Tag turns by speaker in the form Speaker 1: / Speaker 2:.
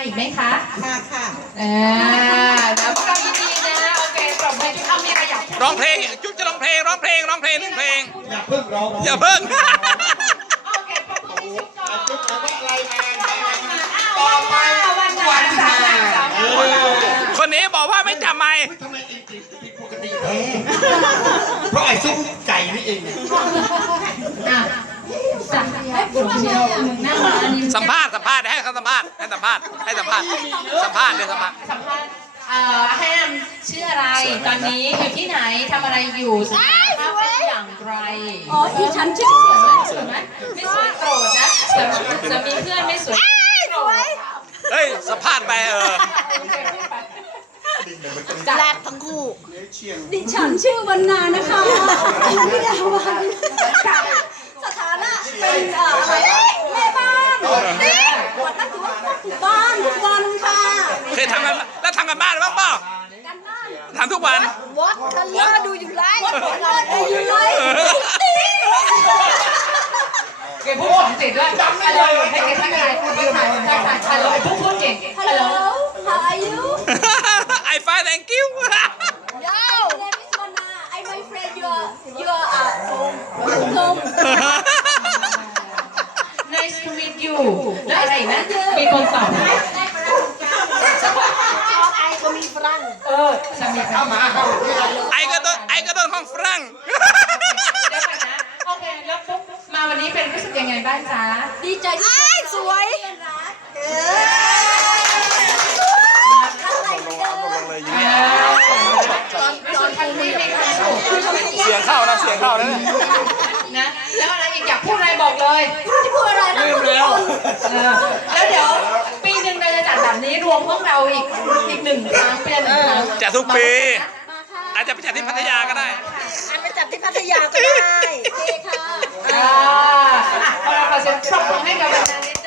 Speaker 1: อีกไหมคะ
Speaker 2: มาค่ะ
Speaker 1: แล้วพวกเรายินดีนะโอเคปรบมือจุ๊บเอามีอะไรอยาก
Speaker 3: ร้องเพลงจุ๊บจะร้องเพลง1 เพลง
Speaker 4: อย่าเพิ่งร้อง
Speaker 3: อย่าเพิ่ง
Speaker 1: โอเคปรบมือจุ๊บก่อน
Speaker 4: จุ๊บแต่ว่าอะไรมา
Speaker 1: ต่อไปวันสาม
Speaker 3: คนนี้บอกว่าไม่จำไม่
Speaker 4: ทำไมจริงๆผิดปกติแท้เพราะไอ้ซุปไก่นี่เองเนี่ย
Speaker 3: สัมภาษณ์ให้เขาสัมภาษณ์สัมภาษณ์เลยสัมภาษณ์
Speaker 1: สัมภาษณ์ให้นำชื่ออะไรตอนนี้อยู่ที่ไหนทำอะไรอยู่สถานะเป็นอย่างไร
Speaker 2: อ๋อที่ฉันชื่อ
Speaker 1: สวยไหมไม่สวยโกรธนะจะมีเพื่อนไม่สวยโกรธ
Speaker 3: เฮ้ยสัมภาษณ์ไป
Speaker 2: แรกทั้งคู่ดิฉันชื่อวรรณานะคะพี่ดาวันสถานะเป็นอะไรแม่บ้านวันนั้นถือว่าถูบ้านทุกวันค่ะ
Speaker 3: เคยทำกันแล้วทำกันบ้านบ้างเปล่า
Speaker 2: กันบ้าน
Speaker 3: ทำทุกวัน
Speaker 2: วัดกันเลดูอยู่ไรวัดดูอยู่ไร
Speaker 1: เก่งพูดสองติดด้วยฮัลโหลให้เก่งทักทายฮัลโหลพูดเก่งฮัลโหล
Speaker 2: How are you
Speaker 3: I fine thank you
Speaker 2: Yo My name is Mana I my friend you are home
Speaker 1: Nice to meet you แล้วอะไรนะมีคนตอบไหม
Speaker 2: ไอก็มีฝรั่ง
Speaker 1: จะมีเข้ามา
Speaker 3: ไอ้ก็โดนของฝรั่ง
Speaker 1: เดี๋ยวก่อนนะโอเคแล้วปุ๊บมาวันนี้เป็นรู้สึกยังไงบ้างจ๊ะ
Speaker 2: ดีใจที่สวย
Speaker 1: รู้สึกทันทีมีความสุข
Speaker 3: เสียงเข้านะ
Speaker 1: นะแล้วอะไรอีกอยากพูดอะไรบอกเลย
Speaker 2: ที่พูดอะไรนะคุณแล้ว
Speaker 1: แล้วเดี๋ยวปีหนึ่งเราจะจัดแบบนี้รวมพวกเราอีก1 ครั้งเป็น1 ครั้ง
Speaker 3: จัดทุกปีอาจจะไปจัดที่พัทยาก็ได้
Speaker 2: อันไปจัดที่พัทยาก็ได้โอเคค่ะ
Speaker 1: เราขอเสียงปรบมือให้กับวันนั้น